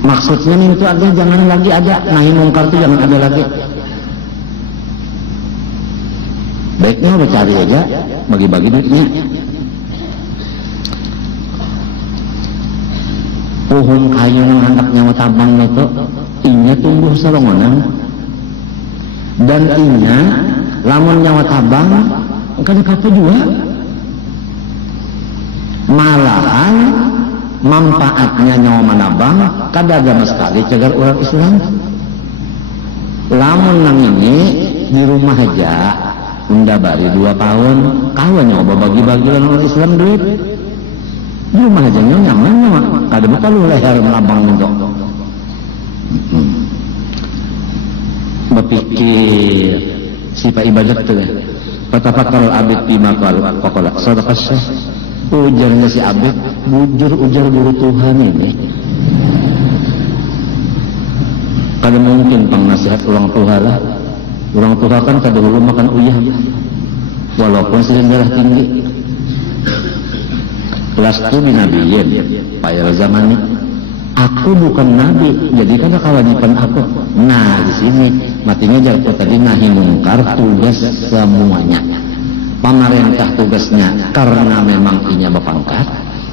Maksudnya itu ada, jangan lagi ada, nahi mungkar itu jangan ada lagi. Baiknya udah cari aja, bagi-bagi duitnya. Pohon kayu yang hendak nyawa tabang itu, inya tumbuh serongonan. Dan inya, lamun nyawa tabang, kan apa juga. Malahan, manfaatnya nyawa manabang, kada agama sekali cagar orang Islam. Lamun nang ini, di rumah aja, unda bari 2 tahun, kawan nyoba bagi-bagi orang Islam duit. Di rumah aja nyaman nyawa, kada bakal lu leher melabang itu. Berpikir sifat ibadat tu lah. Patapakal abid bima qala sadaqah syekh. Ujarnya si abid, ujar guru Tuhan ini. Kada mungkin pengnasihat orang tua lah. Orang tua kan kada dulu makan uyah, walaupun sedang darah tinggi. Lastu binabiyin, pada zaman ini, aku bukan nabi, jadi kada kewajiban aku. Nah di sini matinya jatuh tadi nahi mungkar tugas semuanya. Pemerintah tugasnya karena memang inya berpangkat,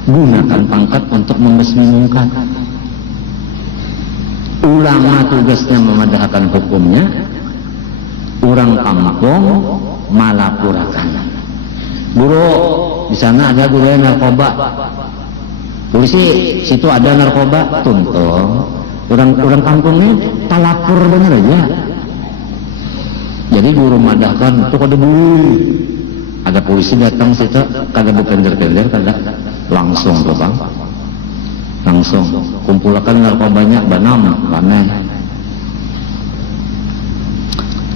gunakan pangkat untuk membasmi mungkar. Ulama tugasnya memadahkan hukumnya. Orang kampung malapurakan. Guru di sana ada guru yang narkoba. Polisi situ ada narkoba, tuntut. Orang kampungnya talapur bener aja. Jadi guru madahkan, itu kada boleh. Ada polisi datang situ, kada berpender-pender, kada langsung tuh bang. Langsung kumpulkan narkobanya, banam, ramai.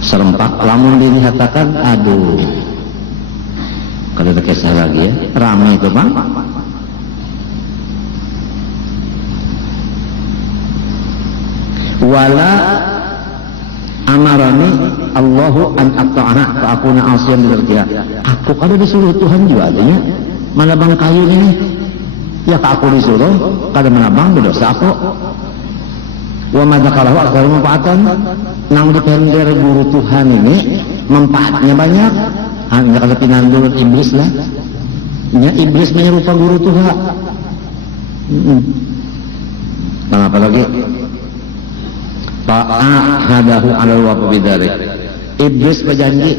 Serempak, lamun dilihatkan, aduh, kalau ada kisah lagi ya, ramai itu bang. Wala amarani Allahu an aqta'ana fa akuna asiyan lidzalika. Aku kada disuruh Tuhan juga adanya menabang kayu ini. Ya aku disuruh kada menabang berdosa aku. Wa madakalahu aktsara manfaatan. Nang dipender guru Tuhan ini manfaatnya banyak. Hanya kada pinandul iblis lah. Nya iblis menyerupa guru Tuhan. Apa lagi? Fa'ahadahu alal waqfi dzalik. Iblis berjanji,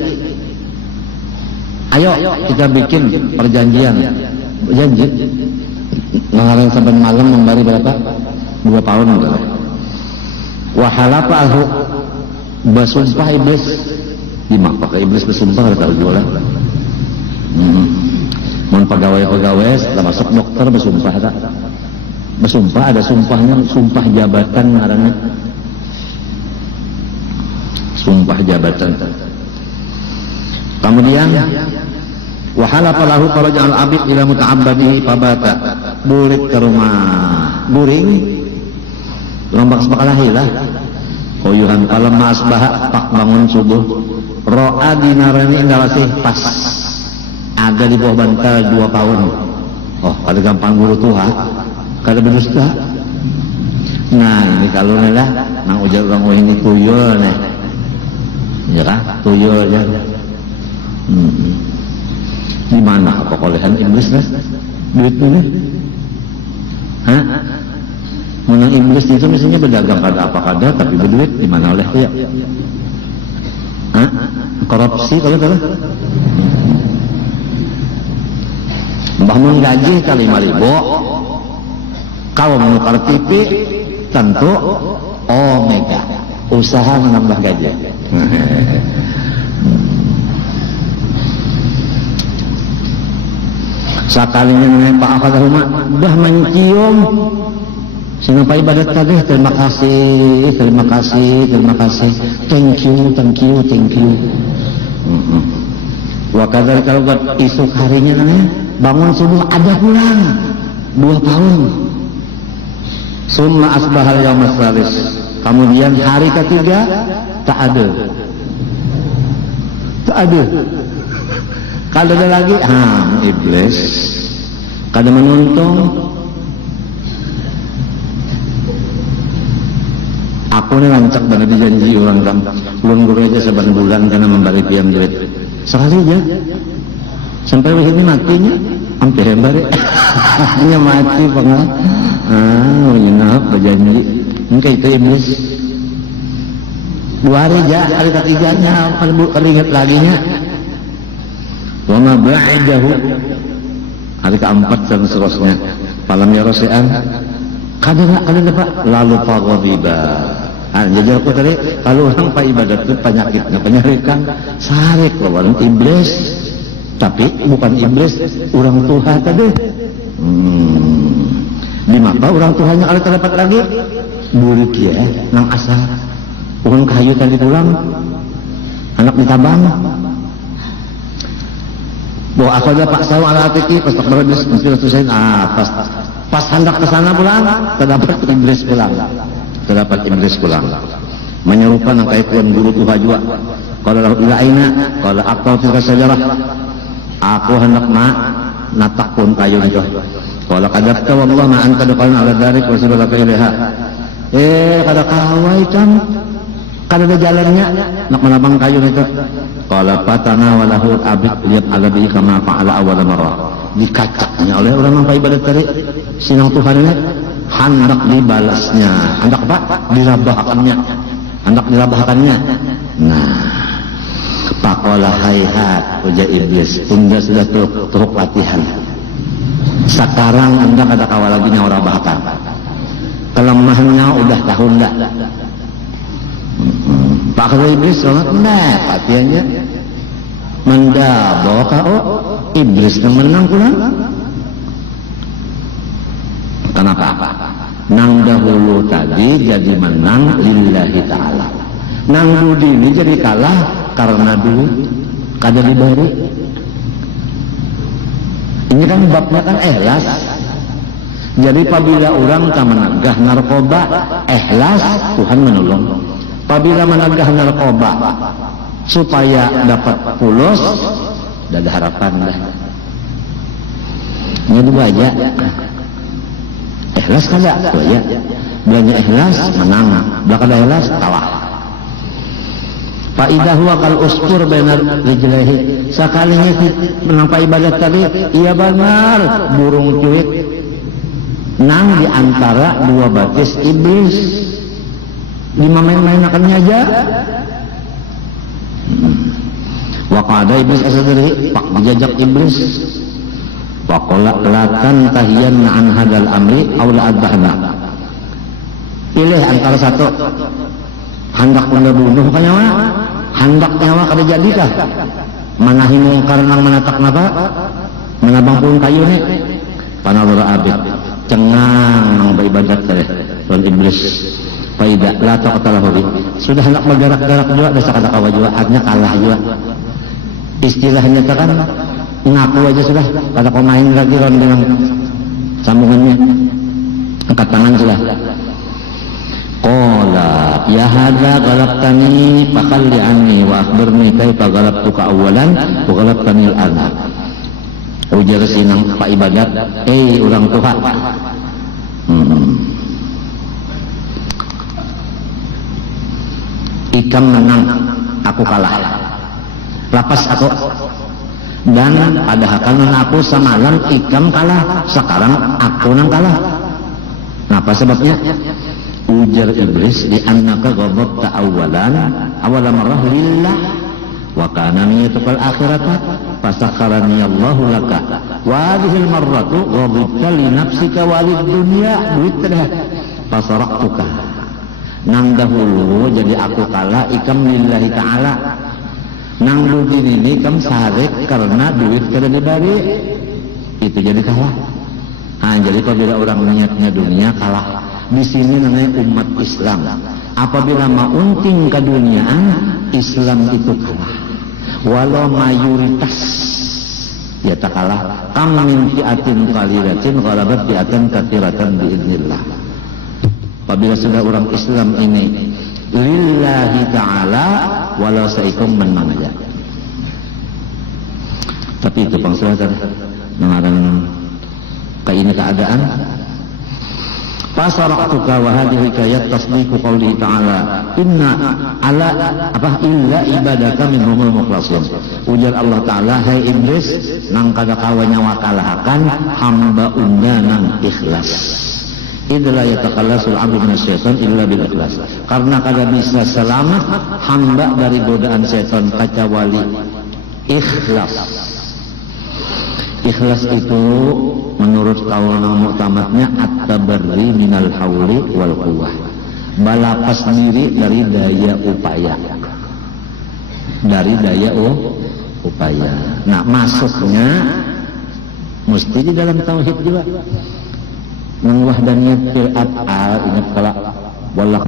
ayo kita bikin perjanjian. Berjanji mengarang saben malam memberi berapa? 2 pound enggak. Wa halafahu, bersumpah iblis. Di maka iblis bersumpah ada jualan. Mun pegawai-pegawai setelah masuk dokter bersumpah tak? Bersumpah ada sumpahnya, sumpah jabatan ngaranna. Sumpah jabatan. Kemudian Wa halafa lahu faraja'al abid ila muta'abbadihi fabata. Burit ke rumah buring lombak sekalahi lah koyuhan falamma asbaha pak bangun subuh ro'a dinarani indawasih pas ada di bawah bantal 2 paun. Oh kada gampang guru tuha kada berdusta. Nah ini kalau lah nang ujar orang ini tuyul nih ya kan tuyul ya. Di mana kekolehan iblis lah duit ini? Hah? Menang iblis itu mestinya berdagang kada apa kada tapi berduit di mana oleh ya? Hah? Korupsi kalau kada? Mbah mun gaji kali 5.000 kalau menukar TV tentu omega usaha menambah gaji. Sakalinya nanya Pak Akadahuma dah mencium sinapa ibadat tadi terima kasih thank you wa kadar kalau buat esok harinya nanya bangun subuh ada pulang 2 tahun summa asbahal yaumas salis kemudian hari ketiga tak ada kalau ada lagi iblis kada menuntung aku ini lancak banget dijanji orang kan ulun guru aja 7 bulan karena memberi piam duit sekali aja sampai begini matinya sampai hebat hanya mati banget inap berjanji mungkin itu iblis 2 hari aja hari ketiganya kalau ingat lagi nya wa ma ba'idahu hari keempat dan seterusnya falam yarasi'an kada dapat lalu faghadiba. Jadi aku tadi kalau orang pak ibadat itu penyakitnya penyarikan sarik lawan iblis tapi bukan iblis orang Tuhan tadi di mapa orang Tuhannya kalau terdapat lagi burik ya nang asal pohon kayu tadi pulang anak ditabang bahwa aku ada pak saw ala atiki pas tak berbis mesti selesai pas hendak ke sana pulang terdapat iblis pulang menyerupakan angka tuan guru Tuhan juga kalau lahu ila aina kalau aku tilka sajarah aku hendak natak pun kayu itu kalau kadapta wallah ma anta daqalna ala darik wa sibalaka ilaiha kada kawai kan kada ada jalannya nak menabang kayu itu kalau patana walahu abid lihat ala bihi kama fa'ala awal marrah dikacaknya oleh orang yang ibadat tadi sinang Tuhan ini hendak dibalasnya hendak apa? Dirabahkannya nah pakola hayhat uja iblis unda sudah teruk latihan sekarang anda kada kawal lagi nyawa bahkan kelemahannya udah tahu enggak pak iblis selamat latihannya mendabawa kau iblis yang menang pulang kenapa? Nang dahulu tadi jadi menang lillahi ta'ala nang budi ini jadi kalah karena dulu kada diberi ini kan babnya kan ikhlas jadi apabila orang tak menagah narkoba ikhlas Tuhan menolong apabila menagah narkoba supaya dapat pulos dah ada harapan lah ini dua aja ikhlas kada ya belanja ikhlas menang belakang ikhlas kalah fa idza huwa kal usfur bainar rijlaihi sakalinya menang pa ibadat tadi iya benar burung cuit nang di antara 2 batis iblis dimain-mainakannya aja wa qada iblis asadri pak dijajak iblis waqala latan tahiyan an hadal amri aw la adhana pilih antara satu hendak membunuh ka nyawa hendak nyawa kada jadikah manahi mungkar nang manatak napa menabang pun kayu ni panawara abid cengang nang beribadat teh lawan iblis faida la taqtalahu sudah hendak bergerak-gerak juga desa kada kawa juga adnya kalah juga istilahnya kan ngaku aja sudah, kata kau main lagi Ron dengan sambungannya, angkat tangan sudah. Qala ya hadza ghalabtani fakhalli anni wa akhbirni kaifa ghalabtuka awalan wa ghalabtani al-ana. Ujar sinang Pak Ibadat, orang tua, Ikam menang, aku kalah. Lapas aku. Dan pada hakanan aku semalam Ikam kalah, sekarang aku nang kalah. Kenapa sebabnya? Ujar iblis di annaka ghadabta awalan awala marrah lillah wa kana niyatukal akhirata fasakharani Allahu laka wa hadhihi al-marratu ghadabta li nafsika wa lid dunya duitlah fasaraktuka. Nang dahulu jadi aku kalah Ikam lillahi ta'ala, nang duit ini Ikam sarik karena duit kada dibari, itu jadi kalah. Jadi apabila orang niatnya dunia kalah. Di sini namanya umat Islam. Apabila mau unting ke dunia, Islam itu kalah. Walau mayoritas ya tak kalah. Kam min fi'atin qalilatin ghalabat fi'atan katsiratan biidznillah. Apabila sudah orang Islam ini lillahi ta'ala, walau saikum menang aja. Tapi itu bang saudara, mengarang kayak ini keadaan. Fasaraktuka wa hadhihi kayat tasdiqu qouli ta'ala inna ala illa ibadaka minhumul mukhlasin. Ujar Allah Ta'ala, hai iblis, nang kada kawanya wakalahakan hamba unda nang ikhlas. Idla yatakallasul abdu minasyaitan illa bil ikhlas. Karena kada bisa selamat hamba dari godaan setan kecuali ikhlas. Ikhlas itu menurut kaulana muktamadnya at-tabarri minal hauli wal quwwah. Balapas diri dari daya upaya. Dari daya upaya. Nah, masuknya mesti di dalam tauhid juga. Nang wahdaniyat fil af'al, ingat kala wallah